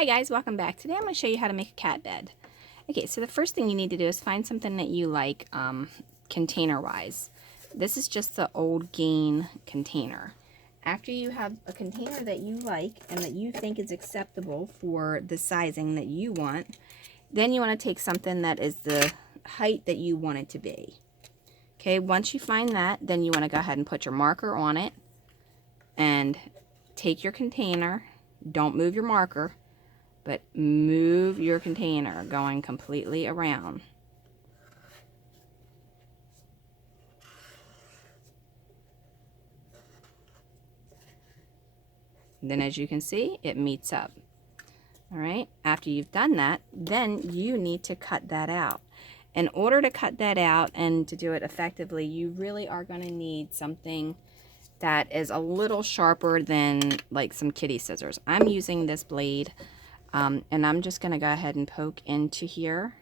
Hi guys, welcome back. Today I'm going to show you how to make a cat bed. Okay, so the first thing you need to do is find something that you like container wise. This is just the old Gain container. After you have a container that you like and that you think is acceptable for the sizing that you want, then you want to take something that is the height that you want it to be. Okay, once you find that, then you want to go ahead and put your marker on it and take your container. Don't move your marker, but move your container going completely around. And then as you can see, it meets up. All right, after you've done that, then you need to cut that out. In order to cut that out and to do it effectively, you really are going to need something that is a little sharper than like some kitty scissors. I'm using this blade. And I'm just going to go ahead and poke into here.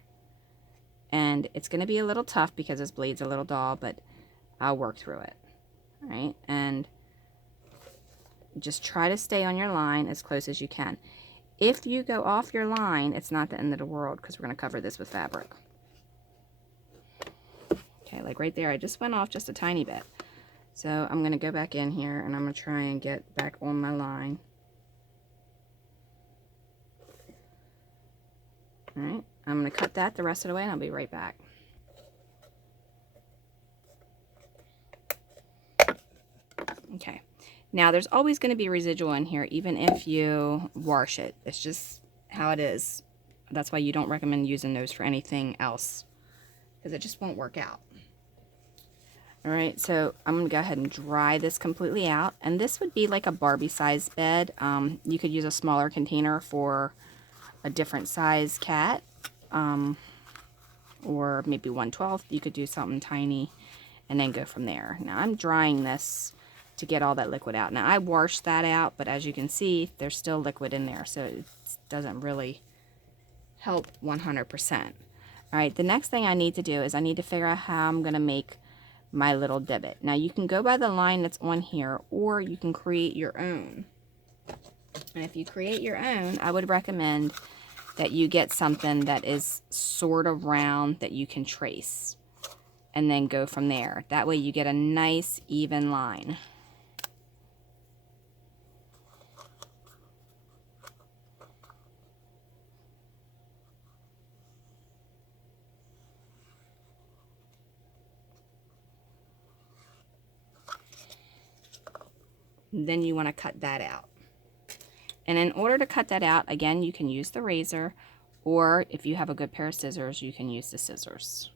And it's going to be a little tough because this blade's a little dull, but I'll work through it. All right, and just try to stay on your line as close as you can. If you go off your line, it's not the end of the world because we're going to cover this with fabric. Okay, like right there, I just went off just a tiny bit. So I'm going to go back in here and I'm going to try and get back on my line. All right, I'm going to cut that the rest of the way and I'll be right back. Okay, now there's always going to be residual in here even if you wash it. It's just how it is. That's why you don't recommend using those for anything else because it just won't work out. All right, so I'm going to go ahead and dry this completely out. And this would be like a Barbie size bed. You could use a smaller container for a different size cat, or maybe 1/12. You could do something tiny and then go from there. Now I'm drying this to get all that liquid out. Now I washed that out, but as you can see, there's still liquid in there, so it doesn't really help 100%. All right, the next thing I need to do is I need to figure out how I'm going to make my little divot. Now you can go by the line that's on here, or you can create your own. And if you create your own, I would recommend that you get something that is sort of round that you can trace and then go from there. That way you get a nice even line. Then you want to cut that out. And in order to cut that out, again, you can use the razor, or if you have a good pair of scissors, you can use the scissors.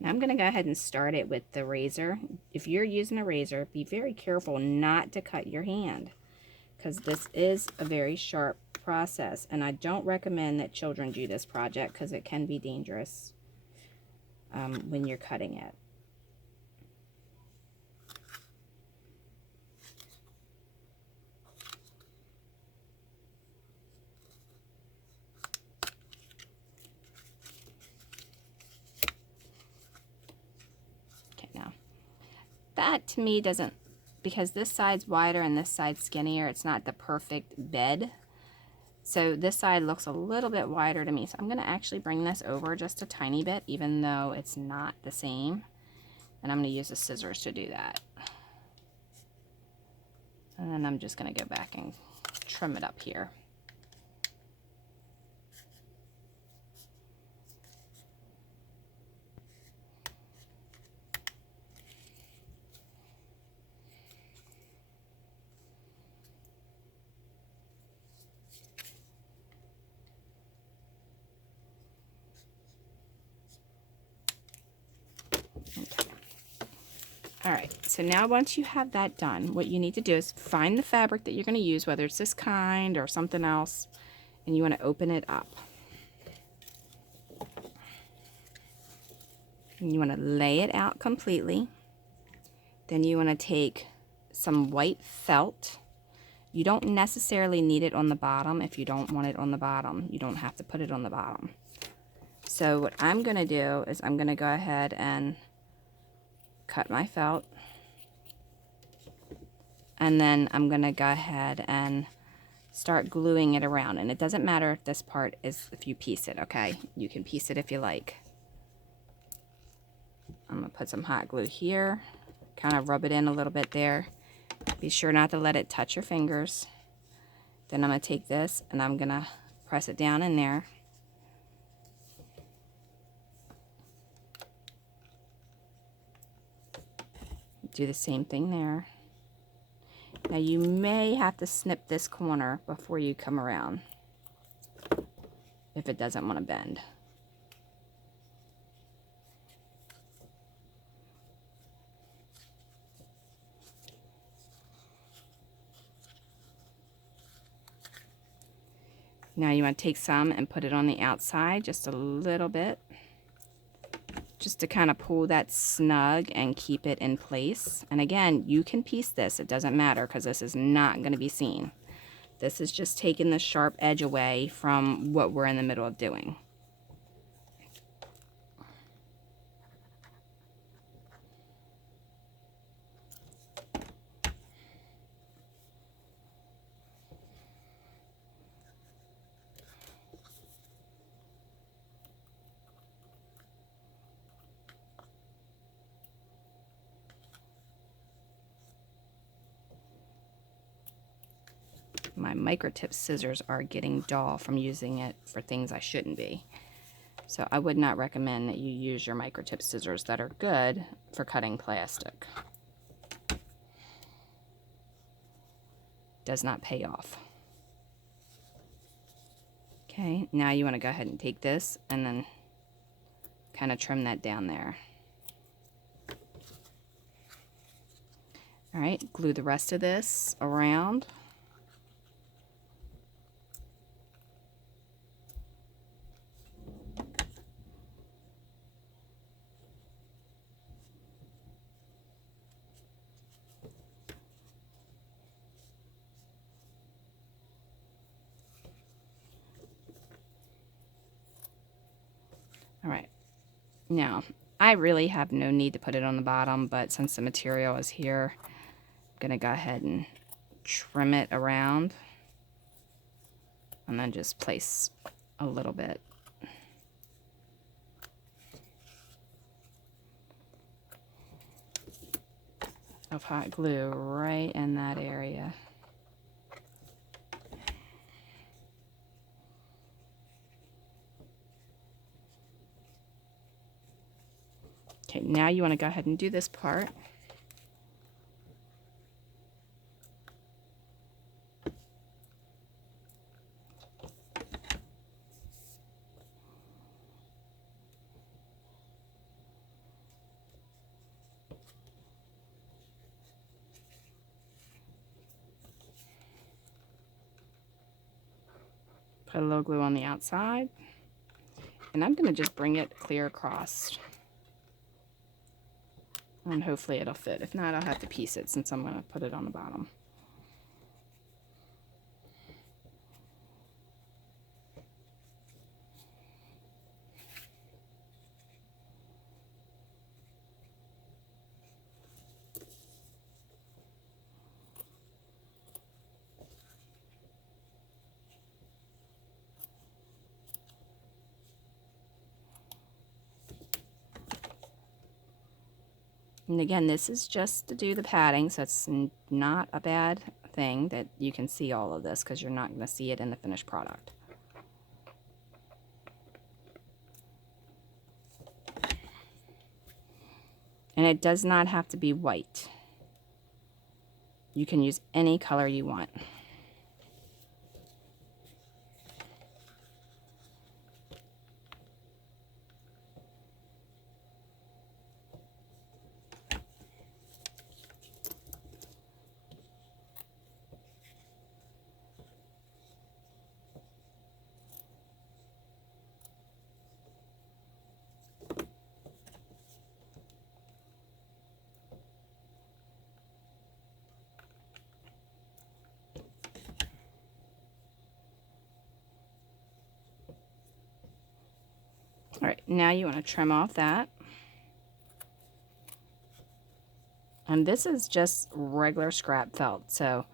Now I'm going to go ahead and start it with the razor. If you're using a razor, be very careful not to cut your hand because this is a very sharp process, and I don't recommend that children do this project because it can be dangerous when you're cutting it. That to me doesn't, because this side's wider and this side's skinnier, it's not the perfect bed. So this side looks a little bit wider to me. So I'm going to actually bring this over just a tiny bit, even though it's not the same. And I'm going to use the scissors to do that. And then I'm just going to go back and trim it up here. Okay. All right, so now once you have that done, what you need to do is find the fabric that you're going to use, whether it's this kind or something else, and you want to open it up. And you want to lay it out completely. Then you want to take some white felt. You don't necessarily need it on the bottom. If you don't want it on the bottom, you don't have to put it on the bottom. So what I'm going to do is I'm going to go ahead and cut my felt, and then I'm going to go ahead and start gluing it around. And it doesn't matter if this part is, if you piece it, okay? You can piece it if you like. I'm going to put some hot glue here, kind of rub it in a little bit there. Be sure not to let it touch your fingers. Then I'm going to take this and I'm going to press it down in there. Do the same thing there. Now you may have to snip this corner before you come around if it doesn't want to bend. Now you want to take some and put it on the outside just a little bit, just to kind of pull that snug and keep it in place. And again, you can piece this, it doesn't matter because this is not going to be seen. This is just taking the sharp edge away from what we're in the middle of doing. My microtip scissors are getting dull from using it for things I shouldn't be. So I would not recommend that you use your microtip scissors that are good for cutting plastic. Does not pay off. Okay, now you want to go ahead and take this and then kind of trim that down there. All right, glue the rest of this around. All right, now I really have no need to put it on the bottom, but since the material is here, I'm gonna go ahead and trim it around and then just place a little bit. Of hot glue right in that area. Okay, now you want to go ahead and do this part. Put a little glue on the outside. And I'm going to just bring it clear across. And hopefully it'll fit. If not, I'll have to piece it since I'm going to put it on the bottom. And again, this is just to do the padding, so it's not a bad thing that you can see all of this because you're not going to see it in the finished product. And it does not have to be white. You can use any color you want. All right, now you want to trim off that. And this is just regular scrap felt, so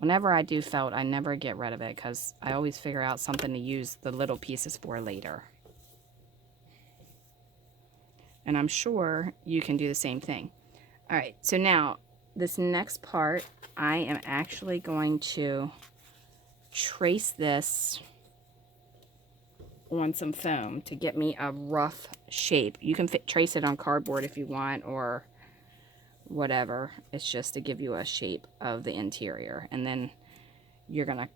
Whenever I do felt, I never get rid of it because I always figure out something to use the little pieces for later. And I'm sure you can do the same thing. All right, so now this next part, I am actually going to trace this on some foam to get me a rough shape. You can trace it on cardboard if you want, or whatever. It's just to give you a shape of the interior, and then you're gonna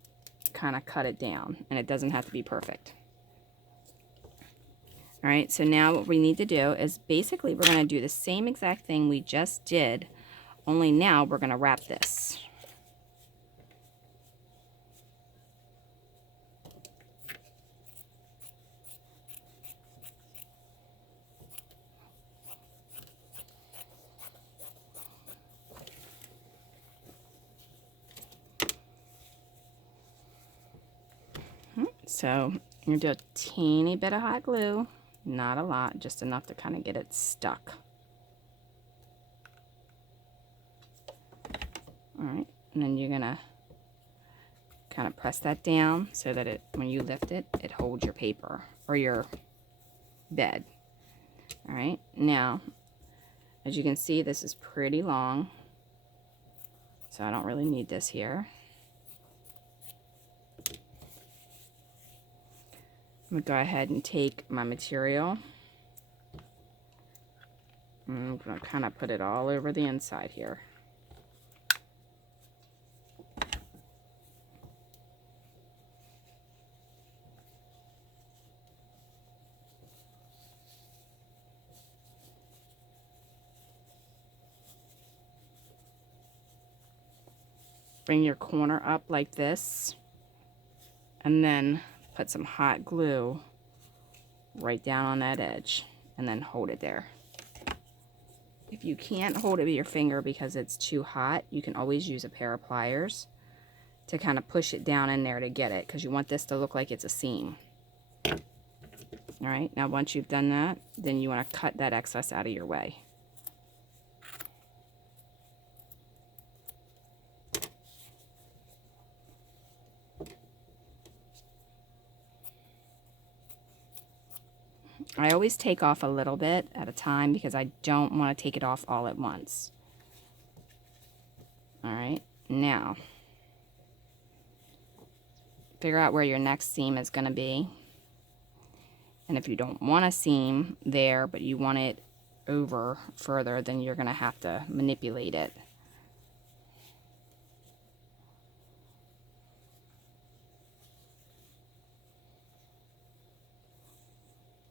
kind of cut it down, and it doesn't have to be perfect. All right, so now what we need to do is basically we're gonna do the same exact thing we just did, only now we're gonna wrap this. So I'm going to do a teeny bit of hot glue, not a lot, just enough to kind of get it stuck. All right, and then you're going to kind of press that down so that it, when you lift it, it holds your paper or your bed. All right, now, as you can see, this is pretty long, so I don't really need this here. I'm going to go ahead and take my material. I'm going to kind of put it all over the inside here. Bring your corner up like this, and then put some hot glue right down on that edge, and then hold it there. If you can't hold it with your finger because it's too hot, you can always use a pair of pliers to kind of push it down in there to get it, because you want this to look like it's a seam. All right, now once you've done that, then you want to cut that excess out of your way. I always take off a little bit at a time because I don't want to take it off all at once. All right, now figure out where your next seam is going to be. And if you don't want a seam there, but you want it over further, then you're going to have to manipulate it.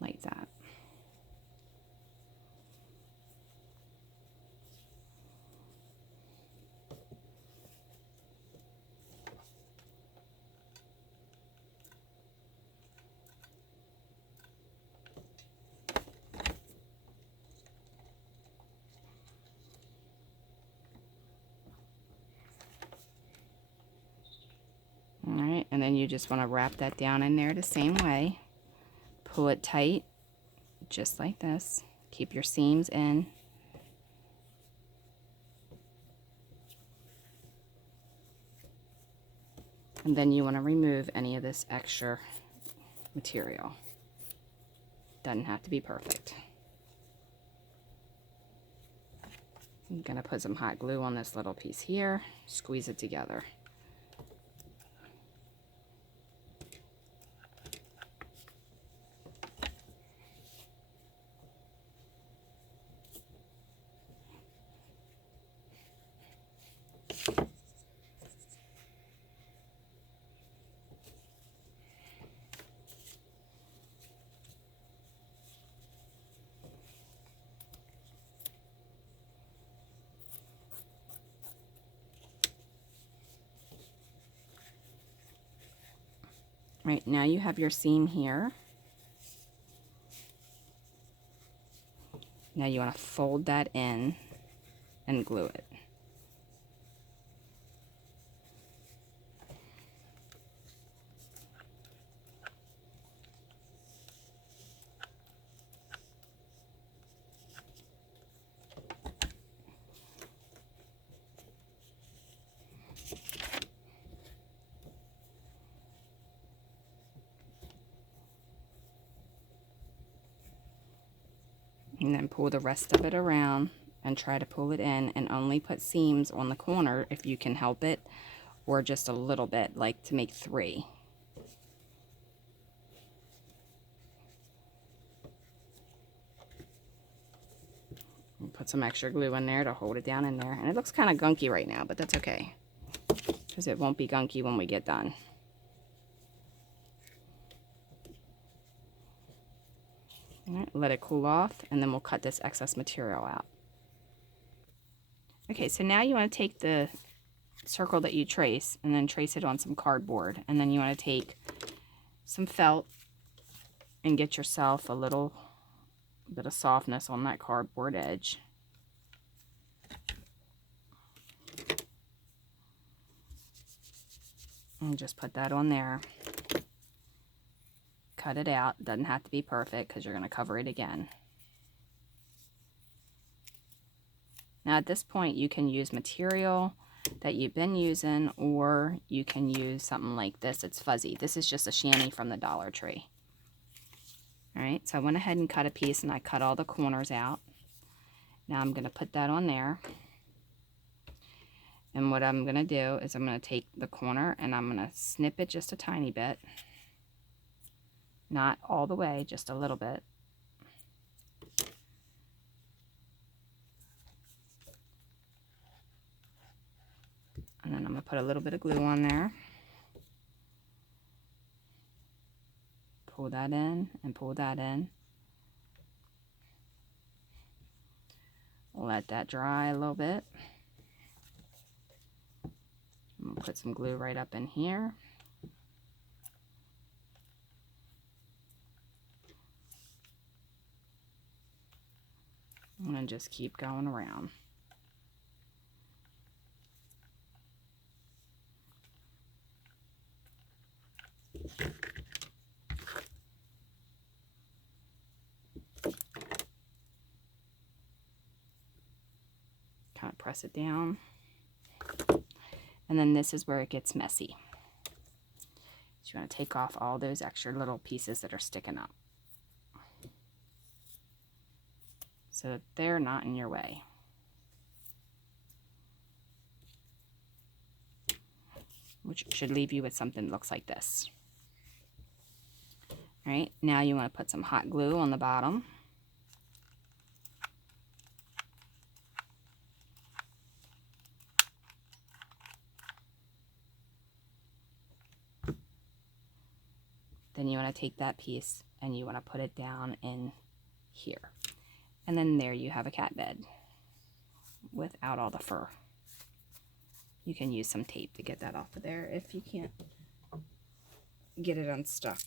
Like that. All right, and then you just want to wrap that down in there the same way. Pull it tight, just like this. Keep your seams in. And then you want to remove any of this extra material. Doesn't have to be perfect. I'm going to put some hot glue on this little piece here, squeeze it together. Right, now you have your seam here. Now you want to fold that in and glue it. And then pull the rest of it around and try to pull it in, and only put seams on the corner if you can help it, or just a little bit, like to make 3. Put some extra glue in there to hold it down in there. And it looks kind of gunky right now, but that's okay, because it won't be gunky when we get done. All right, let it cool off, and then we'll cut this excess material out. Okay, so now you want to take the circle that you trace and then trace it on some cardboard, and then you want to take some felt and get yourself a little bit of softness on that cardboard edge. And just put that on there. Cut it out. Doesn't have to be perfect because you're going to cover it again. Now at this point you can use material that you've been using, or you can use something like this. It's fuzzy. This is just a chamois from the Dollar Tree. Alright, so I went ahead and cut a piece, and I cut all the corners out. Now I'm going to put that on there. And what I'm going to do is I'm going to take the corner and I'm going to snip it just a tiny bit. Not all the way, just a little bit. And then I'm going to put a little bit of glue on there. Pull that in and pull that in. Let that dry a little bit. I'm going to put some glue right up in here. And then just keep going around. Kind of press it down. And then this is where it gets messy. So you want to take off all those extra little pieces that are sticking up, so that they're not in your way. Which should leave you with something that looks like this. Alright, now you want to put some hot glue on the bottom. Then you want to take that piece and you want to put it down in here. And then there you have a cat bed without all the fur. You can use some tape to get that off of there if you can't get it unstuck.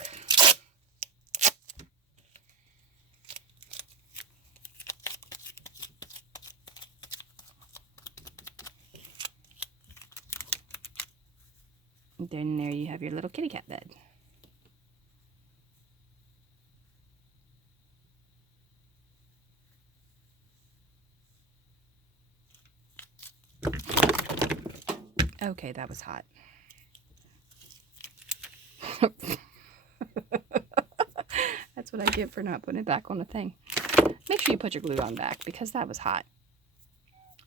Then there you have your little kitty cat bed. Okay, that was hot. That's what I get for not putting it back on the thing. Make sure you put your glue on back, because that was hot.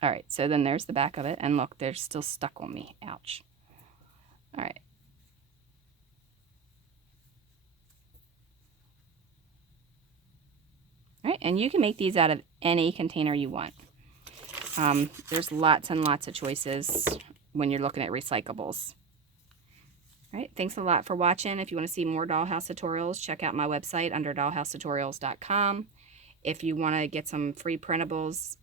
Alright, so then there's the back of it, and look, they're still stuck on me. Ouch. Alright. Alright, and you can make these out of any container you want. There's lots and lots of choices when you're looking at recyclables. Alright, thanks a lot for watching. If you want to see more dollhouse tutorials, check out my website under dollhousetutorials.com. If you want to get some free printables,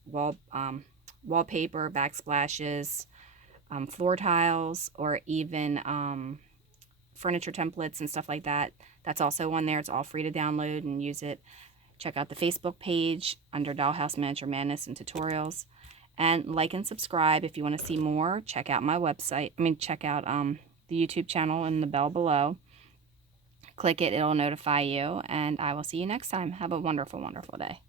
wallpaper, backsplashes, floor tiles, or even furniture templates and stuff like that, that's also on there. It's all free to download and use it. Check out the Facebook page under Dollhouse Miniature Madness and Tutorials. And like and subscribe if you want to see more. Check out my website. Check out the YouTube channel and the bell below. Click it, it'll notify you. And I will see you next time. Have a wonderful, wonderful day.